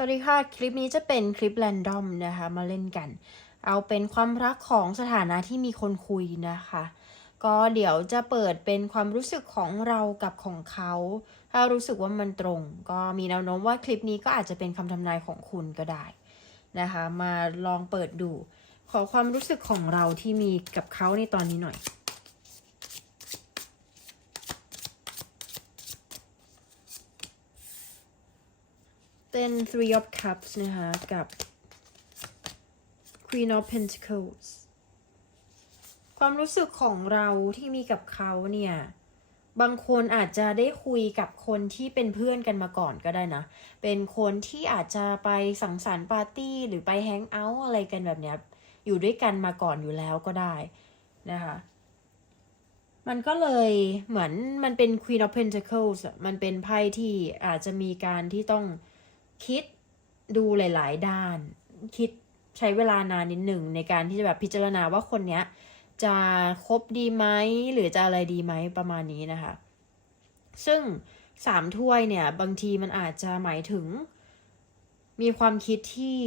สวัสดีค่ะ คลิปนี้จะเป็นคลิปแรนดอมนะคะ มาเล่นกัน เอาเป็นความรักของสถานะที่มีคนคุยนะคะ ก็เดี๋ยวจะเปิดเป็นความรู้สึกของเรากับของเขา ถ้ารู้สึกว่ามันตรง ก็มีแนวโน้มว่าคลิปนี้ก็อาจจะเป็นคำทำนายของคุณก็ได้นะคะ มาลองเปิดดู ขอความรู้สึกของเราที่มีกับเขาในตอนนี้หน่อย เป็น three of cups นะคะ กับ queen of pentacles ความรู้สึกของเราที่มีกับเขาเนี่ย บางคนอาจจะได้คุยกับคนที่เป็นเพื่อนกันมาก่อนก็ได้นะ เป็นคนที่อาจจะไปสังสรรค์ปาร์ตี้ หรือไปแฮงเอาท์อะไรกันแบบเนี้ย อยู่ด้วยกันมาก่อนอยู่แล้วก็ได้นะคะมันก็เลยเหมือนมันเป็น Queen of Pentacles มันเป็นไพ่ที่อาจจะมีการที่ต้อง คิดดูหลาย ๆ ด้าน คิดใช้เวลานานนิดหนึ่งในการที่จะแบบพิจารณาว่าคนเนี้ยจะคบดีไหมหรือจะอะไรดีไหมประมาณนี้นะคะ ซึ่งสามถ้วยเนี่ย บางทีมันอาจจะหมายถึง มีความคิดที่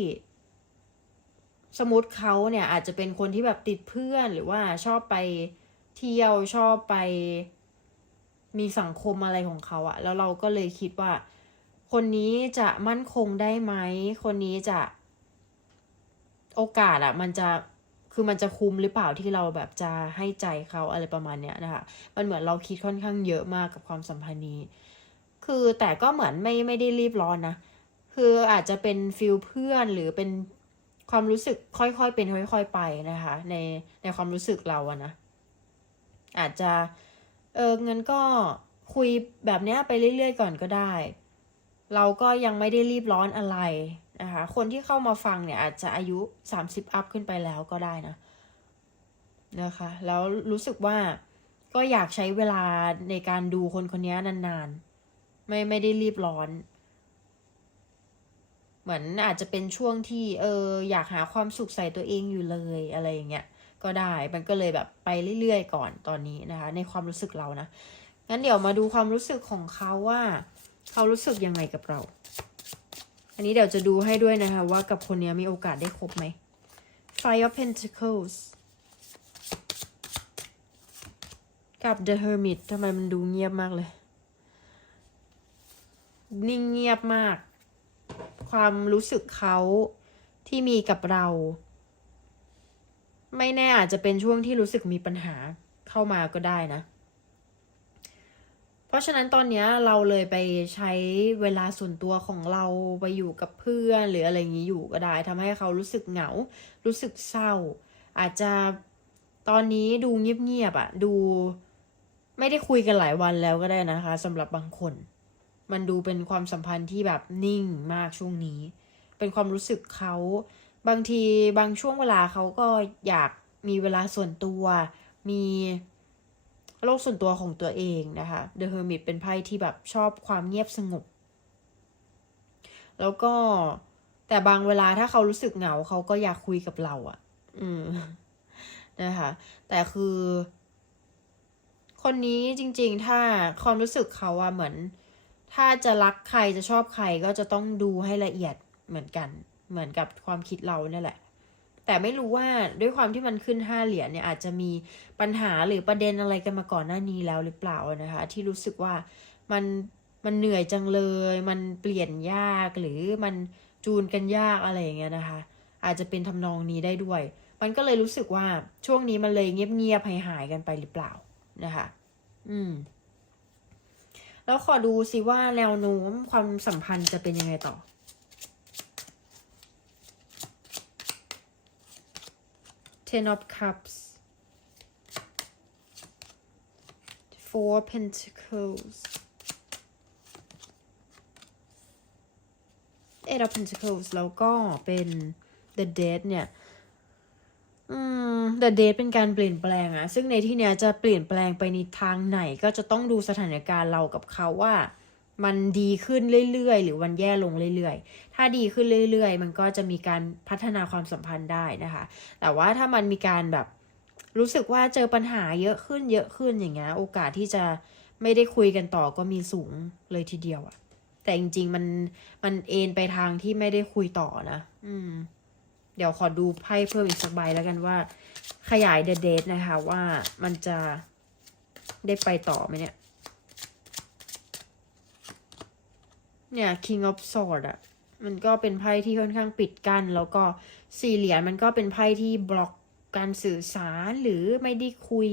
สมมติเขาเนี่ยอาจจะเป็นคนที่แบบติดเพื่อนหรือว่าชอบไปเที่ยวชอบไปมีสังคมอะไรของเขาอะแล้วเราก็เลยคิดว่า คนนี้จะมั่นคงได้ไหม คนนี้จะ โอกาสอะมันจะคือมันจะคุ้มหรือเปล่าที่เราแบบจะให้ใจเขาอะไรประมาณเนี้ยนะคะ มันเหมือนเราคิดค่อนข้างเยอะมากกับความสัมพันธ์นี้ คือแต่ก็เหมือนไม่ไม่ได้รีบร้อนนะ คืออาจจะเป็นฟิลเพื่อนหรือเป็นความรู้สึกค่อยๆเป็นค่อย ๆไปนะคะ ในในความรู้สึกเราอะนะ อาจจะเออเงินก็คุยแบบเนี้ยไปเรื่อยๆก่อนก็ได้ เราก็ยังไม่ได้รีบร้อนอะไรนะคะ คนที่เข้ามาฟังเนี่ยอาจจะอายุ 30 อัพขึ้นไปแล้วก็ได้นะนะคะ แล้วรู้สึกว่าก็อยากใช้เวลาในการดูคนคนนี้นานๆ ไม่ไม่ได้รีบร้อน เหมือนอาจจะเป็นช่วงที่เอออยากหาความสุขใส่ตัวเองอยู่เลยอะไรอย่างเงี้ยก็ได้ มันก็เลยแบบไปเรื่อยๆก่อนตอนนี้นะคะ ในความรู้สึกเรานะ งั้นเดี๋ยวมาดูความรู้สึกของเขาว่า เขารู้สึกยังไงกับเรา อันนี้เดี๋ยวจะดูให้ด้วยนะคะว่ากับคนนี้มีโอกาสได้คบไหม Five of Pentacles กับ The Hermit ทำไมมันดูเงียบมากเลย นิ่งเงียบมาก ความรู้สึกเขาที่มีกับเรา ไม่แน่อาจจะเป็นช่วงที่รู้สึกมีปัญหาเข้ามาก็ได้นะ เพราะฉะนั้นตอนนี้เราเลยไปใช้เวลาส่วนตัวของเราไปอยู่กับเพื่อนหรืออะไรอย่างนี้อยู่ก็ได้ทำให้เขารู้สึกเหงา รู้สึกเศร้า อาจจะตอนนี้ดูเงียบๆอะ่ะ ดูไม่ได้คุยกันหลายวันแล้วก็ได้นะคะสำหรับบางคน มันดูเป็นความสัมพันธ์ที่แบบนิ่งมากช่วงนี้ เป็นความรู้สึกเขาบางทีบางช่วงเวลาเขาก็อยากมีเวลาส่วนตัว มี โลกส่วนตัวของตัวเองนะคะ The Hermit เป็นไพ่ที่แบบชอบความเงียบสงบ แล้วก็แต่บางเวลาถ้าเขารู้สึกเหงาเขาก็อยากคุยกับเราอะ่ะ อืมนะคะ แต่คือ คนนี้จริง ๆ ถ้าความรู้สึกเขาอะเหมือน ถ้าจะรักใครจะชอบใครก็จะต้องดูให้ละเอียดเหมือนกัน เหมือนกับความคิดเราเนี่ยแหละ แต่ไม่รู้ว่าด้วยความที่มันขึ้นห้าเหรียญเนี่ยอาจจะมีปัญหาหรือประเด็นอะไรกันมาก่อนหน้านี้แล้วหรือเปล่านะคะ ที่รู้สึกว่ามันมันเหนื่อยจังเลย มันเปลี่ยนยากหรือมันจูนกันยากอะไรอย่างเงี้ยนะคะ อาจจะเป็นทำนองนี้ได้ด้วย มันก็เลยรู้สึกว่าช่วงนี้มันเลยเงียบๆหายๆกันไปหรือเปล่านะคะ อืม แล้วขอดูสิว่าแนวโน้มความสัมพันธ์จะเป็นยังไงต่อ Ten of Cups Four Pentacles Eight of Pentacles แล้วก็เป็น The Dead เนี่ย The Dead เป็นการเปลี่ยนแปลงอะซึ่งในที่เนี้ยจะเปลี่ยนแปลงไปในทางไหนก็จะต้องดูสถานการณ์เรากับเขาว่า มันดีขึ้นเรื่อยๆ หรือมันแย่ลงเรื่อยๆ ถ้าดีขึ้นเรื่อยๆ มันก็จะมีการพัฒนาความสัมพันธ์ได้นะคะ แต่ว่าถ้ามันมีการแบบรู้สึกว่าเจอปัญหาเยอะขึ้นเยอะขึ้นอย่างเงี้ยโอกาสที่จะไม่ได้คุยกันต่อก็มีสูงเลยทีเดียวอะแต่จริงๆมันมันเอนไปทางที่ไม่ได้คุยต่อนะ อืม เดี๋ยวขอดูไพ่เพิ่มอีกสักใบแล้วกันว่า ขยายเดเดทนะคะว่ามันจะได้ไปต่อไหมเนี่ย เนี่ย King of Swords อะมันก็เป็นไพ่ที่ค่อนข้างปิดกัน้นแล้วก็สี่เหรียญมันก็เป็นไพ่ที่บล็อกการสื่อสารหรือไม่ได้คุย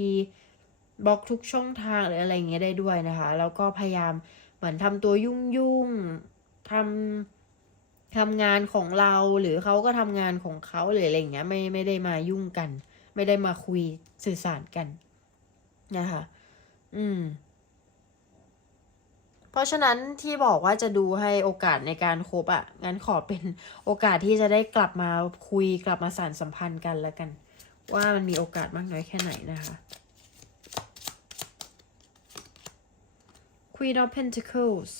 บล็อกทุกช่องทางหรืออะไรเงี้ยได้ด้วยนะคะ แล้วก็พยายามเหมือนทำตัวยุ่งยุ่งทำทำงานของเราหรือเขาก็ทำงานของเขาหรืออะไรเงี้ยไม่ไม่ได้มายุ่งกัน ไม่ได้มาคุยสื่อสารกันนะคะ อืม ราะฉะนั้นที่บอกว่าจะดูให้โอกาสในการคบอะ่ะ งั้นขอเป็นโอกาสที่จะได้กลับมาคุยกลับมาสานสัมพันธ์กันแล้วกัน ว่ามันมีโอกาสมากน้อยแค่ไหนนะคะ Queen of Pentacles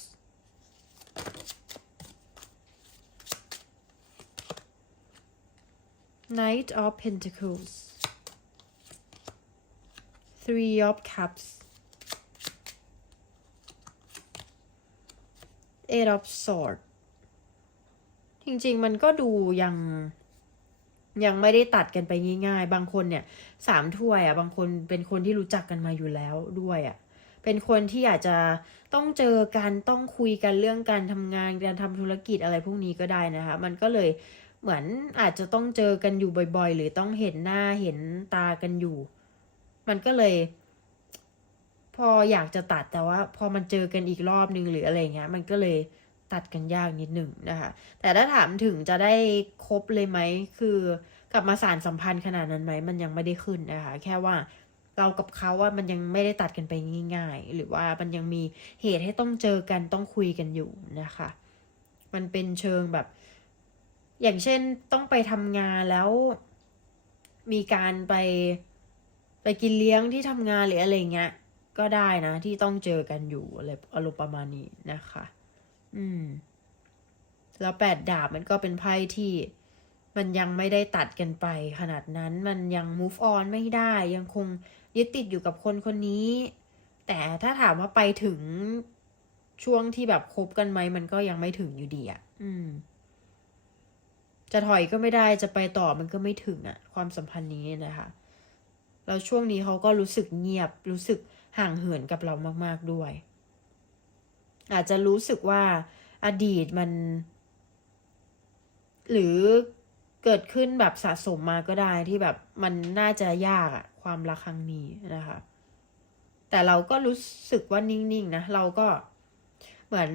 Knight of Pentacles Three of Cups Eight of Swords จริงๆ มันก็ดูยังยังไม่ได้ตัดกันไปง่ายๆ บางคนเนี่ยสามถ้วยอะ บางคนเป็นคนที่รู้จักกันมาอยู่แล้วด้วยอะ เป็นคนที่อาจจะต้องเจอกันต้องคุยกันเรื่องการทำงานการทำธุรกิจอะไรพวกนี้ก็ได้นะคะ มันก็เลยเหมือนอาจจะต้องเจอกันอยู่บ่อยๆ หรือต้องเห็นหน้าเห็นตากันอยู่ มันก็เลย พออยากจะตัดแต่ว่าพอมันเจอกันอีกรอบนึงหรืออะไรเงี้ย มันก็เลยตัดกันยากนิดหนึ่งนะคะ แต่ถ้าถามถึงจะได้ครบเลยไหม คือกลับมาสารสัมพันธ์ขนาดนั้นไหม มันยังไม่ได้ขึ้นนะคะ แค่ว่าเรากับเขาว่ามันยังไม่ได้ตัดกันไปง่าย ๆ หรือว่ามันยังมีเหตุให้ต้องเจอกันต้องคุยกันอยู่นะคะ มันเป็นเชิงแบบ อย่างเช่นต้องไปทำงานแล้ว มีการไปไปกินเลี้ยงที่ทำงานหรืออะไรเงี้ย ก็ได้นะ ที่ต้องเจอกันอยู่อะไรอารมณ์ประมาณนี้นะคะ อืม แล้วแปดดาบมันก็เป็นไพ่ที่มันยังไม่ได้ตัดกันไปขนาดนั้นมันยัง move on ไม่ได้ ยังคงยึดติดอยู่กับคนคนนี้ แต่ถ้าถามว่าไปถึงช่วงที่แบบคบกันไหมมันก็ยังไม่ถึงอยู่ดีอะ่ะ อืม จะถอยก็ไม่ได้จะไปต่อมันก็ไม่ถึงอะ่ะ ความสัมพันธ์นี้นะคะแล้วช่วงนี้เขาก็รู้สึกเงียบรู้สึก ห่างเหินกับเรามาก ๆด้วย อาจจะรู้สึกว่าอดีตมัน หรือเกิดขึ้นแบบสะสมมาก็ได้ที่แบบมันน่าจะยากอะความรักครั้งนี้นะคะ แต่เราก็รู้สึกว่านิ่งๆนะเราก็เหมือน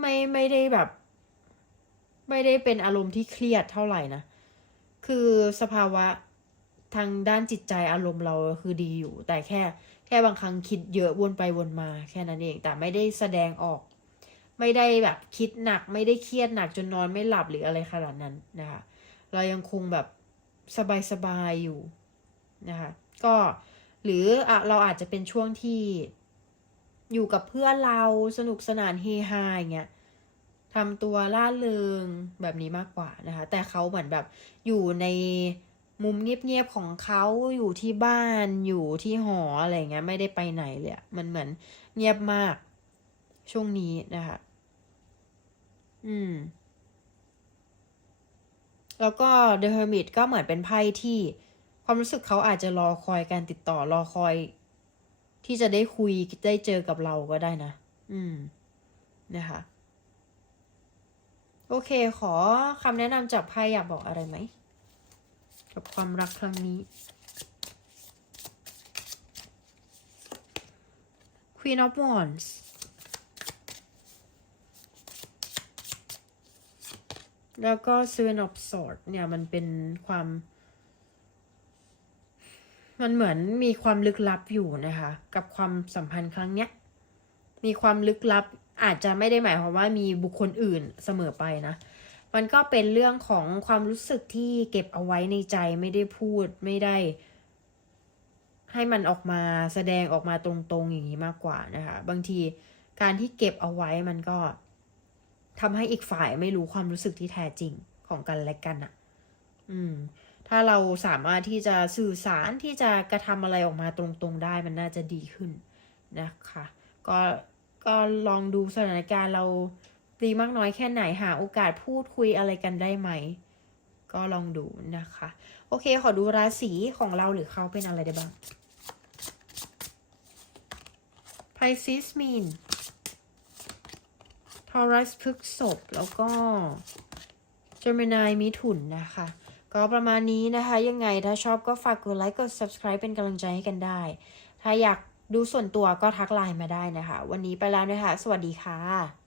ไม่ไม่ได้แบบ ไม่ได้เป็นอารมณ์ที่เครียดเท่าไหร่นะ คือสภาวะ ทางด้านจิตใจอารมณ์เราคือดีอยู่ แต่แค่แค่บางครั้งคิดเยอะวนไปวนมาแค่นั้นเอง แต่ไม่ได้แสดงออก ไม่ได้แบบคิดหนัก ไม่ได้เครียดหนักจนนอนไม่หลับหรืออะไรขนาดนั้นนะคะ เรายังคงแบบสบายๆอยู่นะคะ ก็หรืออเราอาจจะเป็นช่วงที่อยู่กับเพื่อนเราสนุกสนานเฮฮาอย่างเงี้ยทำตัวล่าเริงแบบนี้มากกว่านะคะ แต่เขาเหมือนแบบอยู่ใน มุมเงียบๆของเขาอยู่ที่บ้านอยู่ที่หออะไรเงี้ยไม่ได้ไปไหนเลยมันเหมือนเงียบมาก ช่วงนี้นะคะ อืม แล้วก็ The Hermit ก็เหมือนเป็นไพ่ที่ความรู้สึกเขาอาจจะรอคอยการติดต่อรอคอย ที่จะได้คุยได้เจอกับเราก็ได้นะ อืม นะคะ โอเค ขอคำแนะนำจากไพ่อยากบอกอะไรไหม กับความรักครั้งนี้ Queen of Wands แล้วก็ Seven of Swords เนี่ย มันเป็นความ มันเหมือนมีความลึกลับอยู่นะคะ กับความสัมพันธ์ครั้งเนี้ย มีความลึกลับอาจจะไม่ได้หมายความว่ามีบุคคลอื่นเสมอไปนะ มันก็เป็นเรื่องของความรู้สึกที่เก็บเอาไว้ในใจไม่ได้พูดไม่ได้ ให้มันออกมาแสดงออกมาตรงๆอย่างนี้มากกว่านะคะ บางทีการที่เก็บเอาไว้มันก็ทำให้อีกฝ่ายไม่รู้ความรู้สึกที่แท้จริงของกันและกันอะ่ะอืม ถ้าเราสามารถที่จะสื่อสารที่จะกระทำอะไรออกมาตรงๆได้มันน่าจะดีขึ้นนะคะ ก็ก็ลองดูสถานการณ์เรา ดีมากน้อยแค่ไหนหาโอกาสพูดคุยอะไรกันได้ไหม ก็ลองดูนะคะ โอเค ขอดูราศีของเราหรือเขาเป็นอะไรได้บ้าง Pisces มีน Taurus พฤกษภแล้วก็ Gemini มิถุนนะคะ ก็ประมาณนี้นะคะ ยังไงถ้าชอบก็ฝากกดไลค์กด subscribe เป็นกำลังใจให้กันได้ ถ้าอยากดูส่วนตัวก็ทักไลน์มาได้นะคะ วันนี้ไปแล้วนะคะ สวัสดีค่ะ